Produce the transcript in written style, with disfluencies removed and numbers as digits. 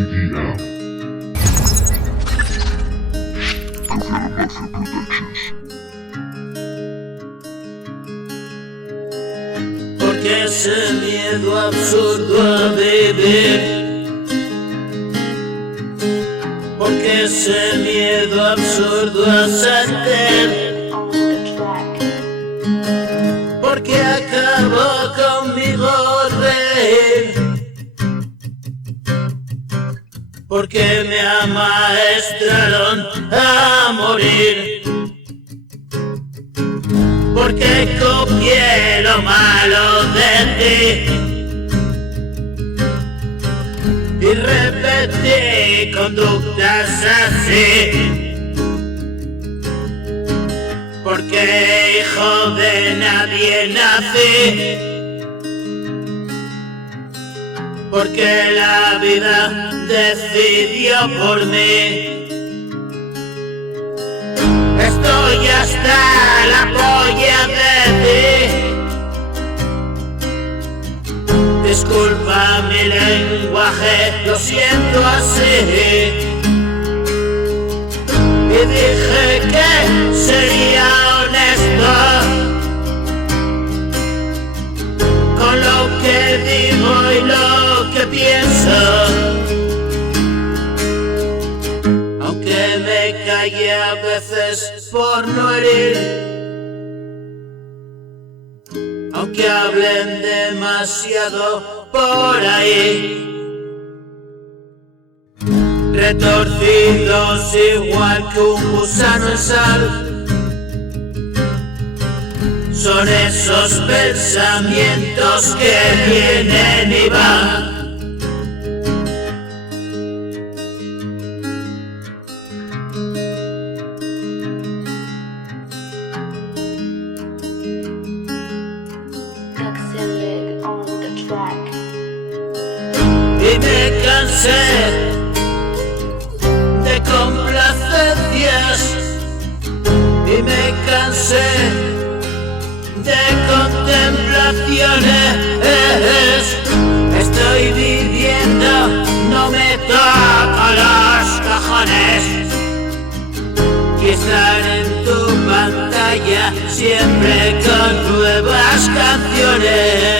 ADM. Mafia Productions. Porque ese miedo absurdo a vivir, porque ese miedo absurdo a sentir, porque acabó conmigo reír, porque me amaestraron a morir, porque copié lo malo de ti y repetí conductas así, porque hijo de nadie nací, porque la vida decidió por mí. Estoy hasta la polla de ti. Disculpa mi lenguaje, lo siento así. Y dije que sería honesto con lo que digo y lo que pienso. Aunque me callé a veces por no herir, aunque hablen demasiado por ahí, retorcidos igual que un gusano en sal, son esos pensamientos que vienen y van. Y me cansé de complacencias, y me cansé de contemplaciones. Estoy viviendo, no me toco los cojones, y estar en tu pantalla siempre con nuevas canciones.